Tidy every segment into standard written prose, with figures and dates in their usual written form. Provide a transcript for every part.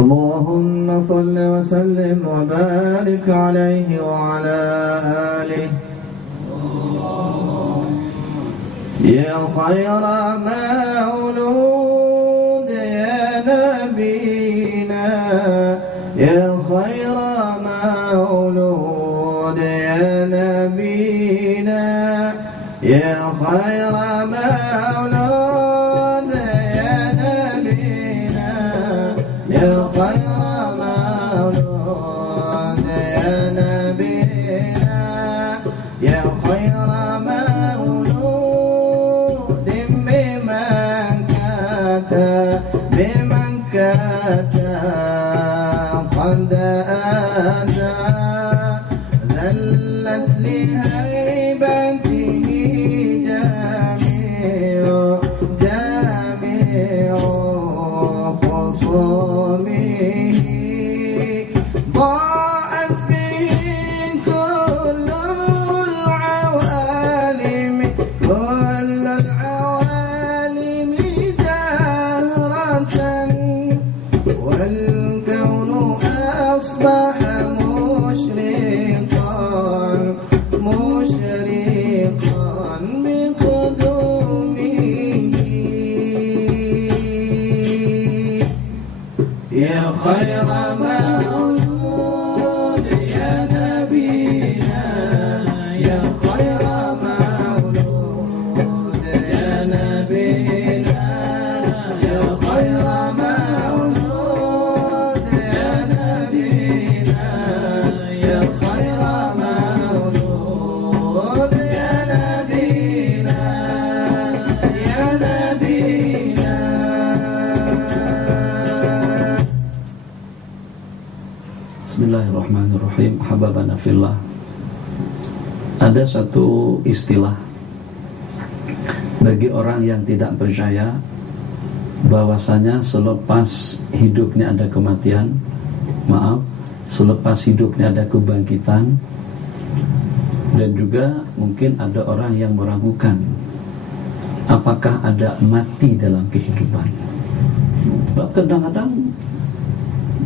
اللهم صل وسلم وبارك عليه وعلى آله يا خير مولود يا نبينا يا خير مولود يا نبينا يا خير مولود يا نبينا يا خير مولود يا نبينا يا خير مولود بمن كتا قد أتى ذلت لهيبته جميع خصومه ضاءت به كل العوالم جهرة والكون أصبح مشرقا بقدومه يا خير مولود يا نبينا يا خير مولود يا نبينا يا خير مولود يا نبينا يا خير مولود يا نبينا يا نبينا. Bismillahirrahmanirrahim. Hababana fillah. Ada satu istilah bagi orang yang tidak percaya bahwasanya selepas hidupnya ada kematian, selepas hidupnya ada kebangkitan, dan juga mungkin ada orang yang meragukan apakah ada mati dalam kehidupan. Sebab kadang-kadang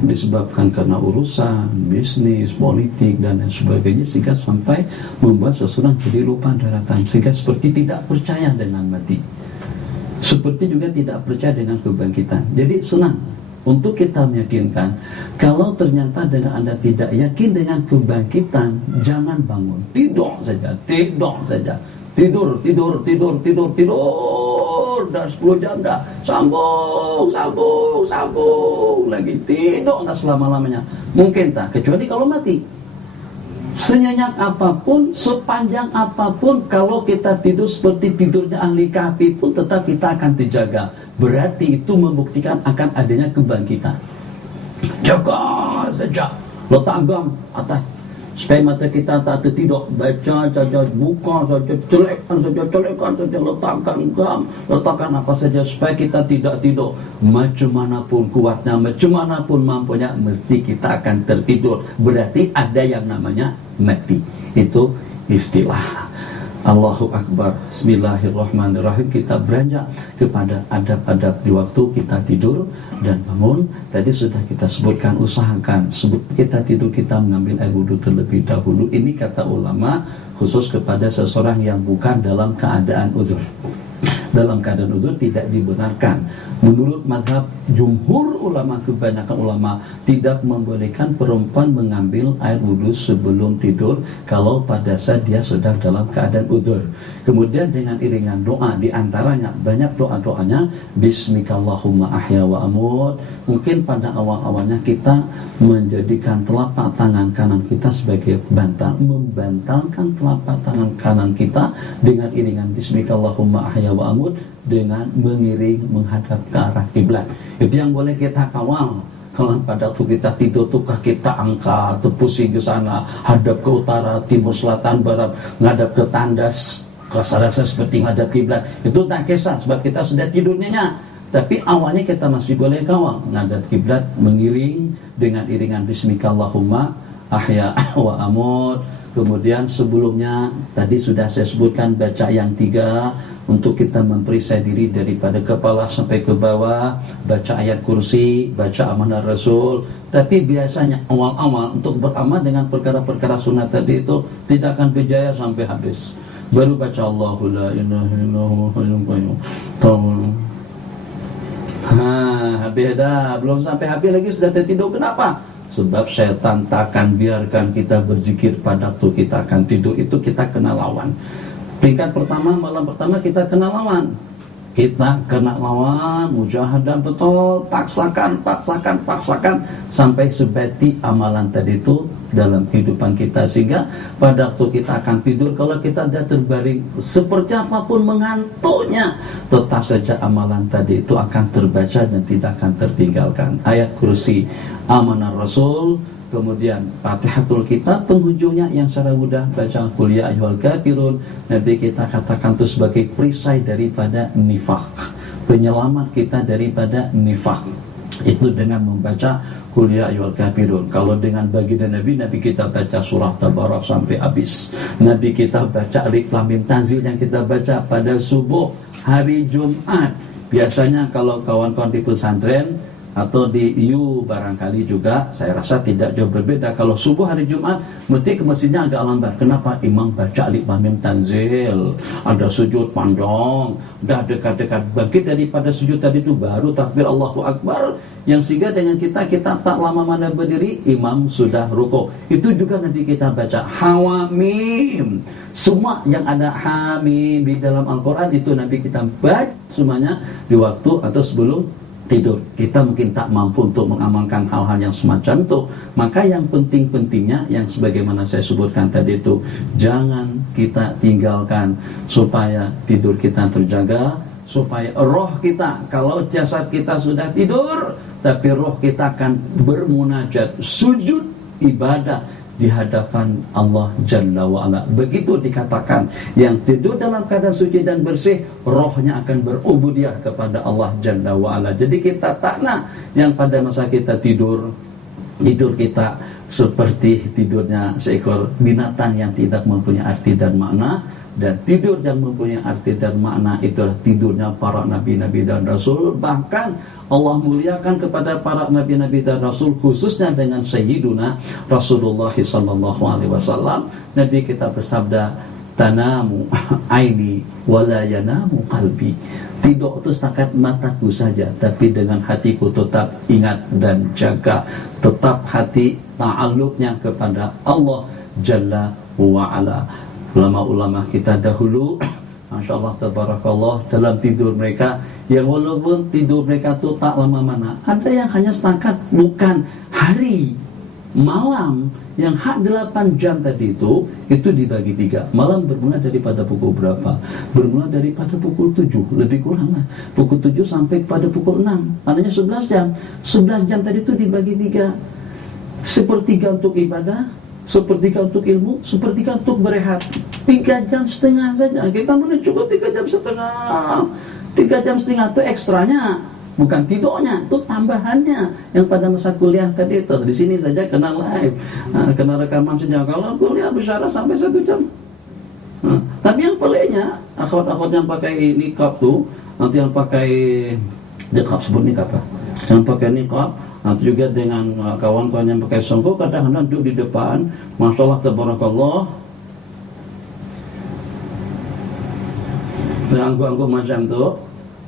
disebabkan karena urusan bisnis, politik dan lain sebagainya, sehingga sampai membuat seseorang jadi lupa daratan, sehingga seperti tidak percaya dengan mati, seperti juga tidak percaya dengan kebangkitan. Jadi senang untuk kita meyakinkan, kalau ternyata dengan Anda tidak yakin dengan kebangkitan, jangan bangun, tidur saja, tidur dah 10 jam dah, sambung lagi, tidur dah selama-lamanya. Mungkin tak, kecuali kalau mati. Senyenyak apapun, sepanjang apapun, kalau kita tidur seperti tidurnya ahli kahfi pun tetap kita akan terjaga. Berarti itu membuktikan akan adanya kebangkitan. Jaga saja, letak agam atas, supaya mata kita tak tertidur, baca saja, buka saja, celekkan saja, letakkan gam, letakkan apa saja, supaya kita tidak tidur. Macam manapun kuatnya, macam manapun mampunya, mesti kita akan tertidur. Berarti ada yang namanya mati. Itu istilah. Allahu Akbar. Bismillahirrahmanirrahim. Kita beranjak kepada adab-adab di waktu kita tidur dan bangun. Tadi sudah kita sebutkan, usahakan sebelum kita tidur kita mengambil air wudhu terlebih dahulu. Ini kata ulama khusus kepada seseorang yang bukan dalam keadaan uzur. Dalam keadaan uzur tidak dibenarkan. Menurut mazhab jumhur ulama, kebanyakan ulama tidak membolehkan perempuan mengambil air wudhu sebelum tidur kalau pada saat dia sedang dalam keadaan uzur. Kemudian dengan iringan doa, diantaranya banyak doa-doanya, Bismikallahumma ahya wa amut. Mungkin pada awal-awalnya kita menjadikan telapak tangan kanan kita sebagai bantal, membantalkan telapak tangan kanan kita dengan iringan Bismikallahumma ahya wa amut, dengan mengiring menghadap ke arah kiblat. Itu yang boleh kita kawal. Kalau pada waktu kita tidur tuh kaki kita angkat, terpusing ke sana, hadap ke utara, timur, selatan, barat, ngadap ke tandas, rasa-rasa seperti menghadap kiblat. Itu tak kisah sebab kita sudah tidur nyenyak. Tapi awalnya kita masih boleh kawal, menghadap kiblat, mengiring dengan iringan Bismikallahumma ahya wa amut. Kemudian sebelumnya tadi sudah saya sebutkan baca yang 3 untuk kita memperisai diri daripada kepala sampai ke bawah, baca ayat kursi, baca amanah Rasul. Tapi biasanya awal-awal untuk beramal dengan perkara-perkara sunat tadi itu tidak akan berjaya sampai habis. Baru baca Allahu la ilaha illallah hayyul qayyum. Habis dah, belum sampai habis lagi sudah tertidur. Kenapa? Sebab syaitan takkan biarkan kita berzikir pada waktu kita akan tidur. Itu kita kena lawan. Peringkat pertama, malam pertama kita kena lawan. Kita kena lawan, mujahadah betul, paksakan sampai sebeti amalan tadi itu dalam kehidupan kita. Sehingga pada waktu kita akan tidur, kalau kita sudah terbaring seperti apapun mengantuknya, tetap saja amalan tadi itu akan terbaca dan tidak akan tertinggalkan. Ayat kursi, amanah Rasul, kemudian Fatihatul Kitab, penghujungnya yang secara mudah baca Qul ya ayyuhal kafirun. Nanti kita katakan itu sebagai perisai daripada nifaq, penyelamat kita daripada nifaq. Itu dengan membaca Qul ya ayyuhal kafirun. Kalau dengan baginda Nabi kita baca surah Tabarak sampai habis. Nabi kita baca Alif Lam Mim Tanzil yang kita baca pada subuh hari Jumat. Biasanya kalau kawan-kawan di pesantren atau di IU barangkali juga saya rasa tidak jauh berbeda. Kalau subuh hari Jumat mesti ke masjidnya agak lambat. Kenapa? Imam baca Alif Lam Mim Tanzil, ada sujud panjang, dah dekat-dekat bangkit daripada sujud tadi itu baru takbir Allahu Akbar, yang sehingga dengan kita tak lama mana berdiri imam sudah rukuk. Itu juga nanti kita baca Hawamim. Semua yang ada Hamim di dalam Al-Quran itu nanti kita baca semuanya di waktu atau sebelum tidur. Kita mungkin tak mampu untuk mengamalkan hal-hal yang semacam itu. Maka yang penting-pentingnya yang sebagaimana saya sebutkan tadi itu, jangan kita tinggalkan supaya tidur kita terjaga, supaya roh kita, kalau jasad kita sudah tidur tapi roh kita akan bermunajat, sujud ibadah di hadapan Allah Jalla wa'ala. Begitu dikatakan, yang tidur dalam keadaan suci dan bersih, rohnya akan berubudiyah kepada Allah Jalla wa'ala. Jadi kita tak nak yang pada masa kita tidur kita seperti tidurnya seekor binatang yang tidak mempunyai arti dan makna. Dan tidur yang mempunyai arti dan makna itulah tidurnya para nabi-nabi dan rasul. Bahkan Allah muliakan kepada para nabi-nabi dan rasul, khususnya dengan Sayyiduna Rasulullah SAW. Nabi kita bersabda, tanamu aini wala yanamu qalbi. Tidur itu setakat mataku saja, tapi dengan hatiku tetap ingat dan jaga. Tetap hati ta'alluqnya kepada Allah Jalla wa'ala. Ulama-ulama kita dahulu, Masya Allah, tabarakallah, dalam tidur mereka, yang walaupun tidur mereka itu tak lama mana, ada yang hanya setakat bukan hari, malam, yang hak 8 jam tadi itu dibagi 3. Malam bermula daripada pukul berapa? Bermula daripada pukul 7, lebih kurang lah. Pukul 7 sampai pada pukul 6, artinya 11 jam. 11 jam tadi itu dibagi 3. Sepertiga untuk ibadah, sepertiga untuk ilmu, sepertiga untuk berehat. 3,5 jam saja. Kita boleh cukup 3,5 jam. 3,5 jam itu ekstranya, bukan tidurnya, itu tambahannya yang pada masa kuliah tadi itu. Di sini saja kena live, kena rekaman saja. Kalau kuliah bicara sampai 1 jam. Tapi yang peliknya, akhwat-akhwat yang pakai niqab tuh, nanti yang pakai niqab, sebut niqab apa? Yang pakai niqab, nanti juga dengan kawan-kawan yang pakai songkok, kadang-kadang duduk di depan, Masya Allah, tabarakallah, angguk-angguk macam tu.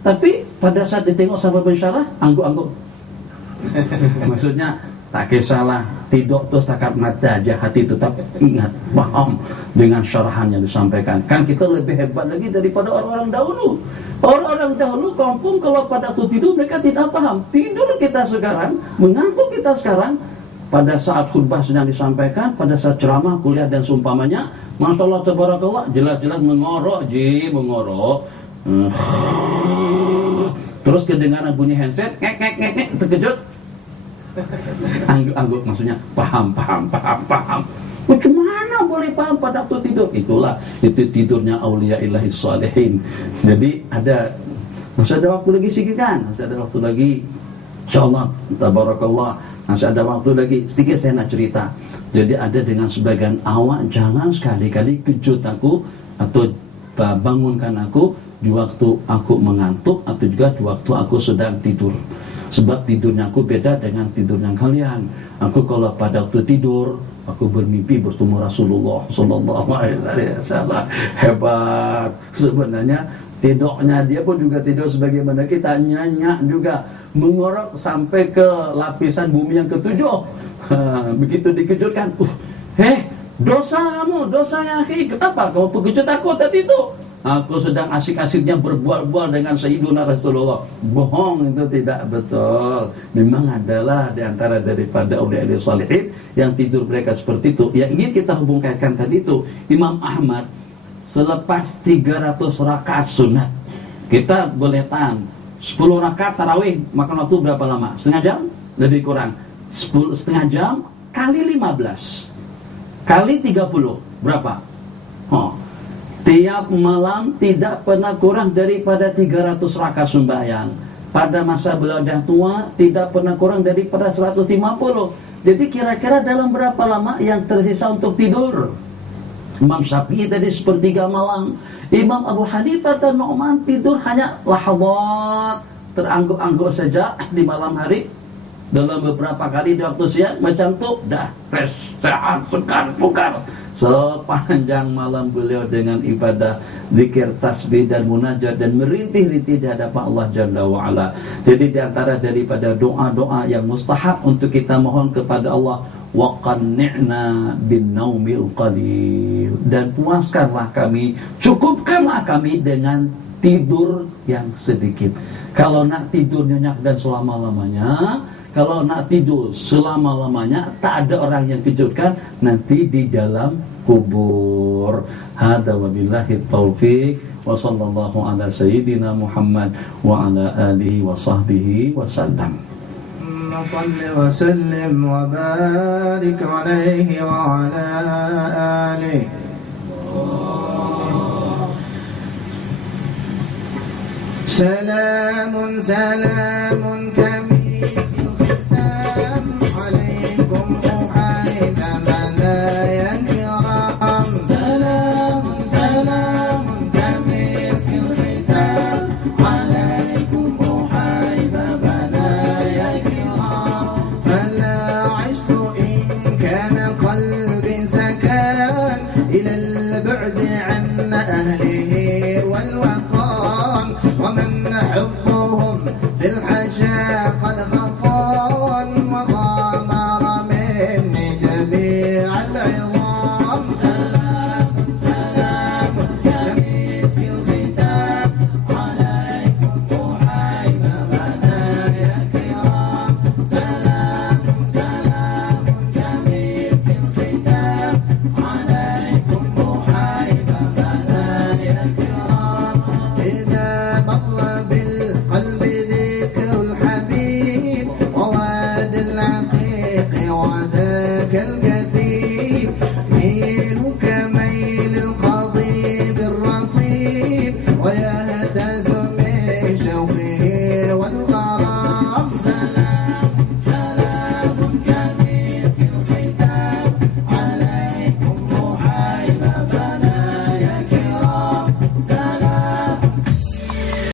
Tapi pada saat ditengok sahabat pensyarah, angguk-angguk. Maksudnya tak kisahlah tidur tu setakat mata aja, hati tetap ingat, paham dengan syarahan yang disampaikan. Kan kita lebih hebat lagi daripada orang-orang dahulu. Orang-orang dahulu kampung kalau pada waktu tidur mereka tidak paham. Tidur kita sekarang, mengantuk kita sekarang, pada saat khutbah sedang disampaikan, pada saat ceramah, kuliah dan seumpamanya, Masya Allah, tabarakallah, jelas-jelas mengorok, mengorok. Terus kedengaran bunyi handset, ngek, terkejut. Angguk-angguk, maksudnya paham. Macam mana boleh paham pada waktu tidur? Itulah, itu tidurnya awliya ilahi salihin. Jadi masih ada waktu lagi sikit kan? Masih ada waktu lagi. InsyaAllah, tabarakallah, Masih ada waktu lagi, sedikit saya nak cerita. Jadi ada dengan sebagian awak, jangan sekali-kali kejut aku atau bangunkan aku di waktu aku mengantuk atau juga di waktu aku sedang tidur. Sebab tidurnya aku beda dengan tidurnya kalian. Aku kalau pada waktu tidur, aku bermimpi bertemu Rasulullah sallallahu alaihi wasallam. Hebat. Sebenarnya tidurnya dia pun juga tidur sebagaimana kita, nyanyak juga, mengorok sampai ke lapisan bumi yang ketujuh. Begitu dikejutkan, dosa kamu, dosa ya akhi. Kenapa kau pekejut aku tadi itu? Aku sedang asik-asiknya berbual-bual dengan Sayyiduna Rasulullah. Bohong, itu tidak betul. Memang adalah diantara daripada awliya salihin yang tidur mereka seperti itu. Yang ingin kita hubungkan tadi itu, Imam Ahmad selepas 300 rakaat sunat, kita boleh tahan 10 rakaat tarawih, makan waktu berapa lama? Setengah jam? Lebih kurang. Setengah jam kali 15 kali 30 berapa? Tiap malam tidak pernah kurang daripada 300 rakaat sembahyang. Pada masa beliau dah tua tidak pernah kurang daripada 150. Jadi kira-kira dalam berapa lama yang tersisa untuk tidur? Imam Syafi'i tadi sepertiga malam. Imam Abu Hanifah dan Nu'man tidur hanya lahawat, terangguk-angguk saja di malam hari. Dalam beberapa kali di waktu siang macam tu dah fresh, sehat, segar, bugar. Sepanjang malam beliau dengan ibadah, zikir, tasbih dan munajat dan merintih-rintih di hadapan Allah Jalla wa'ala. Jadi di antara daripada doa-doa yang mustahab untuk kita mohon kepada Allah, wa qanni'na bin naumil qalil, dan puaskanlah kami, cukupkanlah kami dengan tidur yang sedikit. Kalau nak tidur nyenyak dan selama-lamanya, kalau nak tidur selama-lamanya, tak ada orang yang kejutkan nanti di dalam kubur. Hada wabillahi taufiq wa sallallahu ala sayyidina Muhammad wa ala alihi wa sahbihi wa sallam. صل وسلم وبارك عليه وعلى آله. سلام سلام كميس الختام عليكم أحيد ملايا الكرام. سلام سلام كميس الختام عليكم أحيد ملايا الكرام. فلا عشت إن كان قلبي سكان إلى البعد عن أهله والوطن، ومن حبهم في الحشا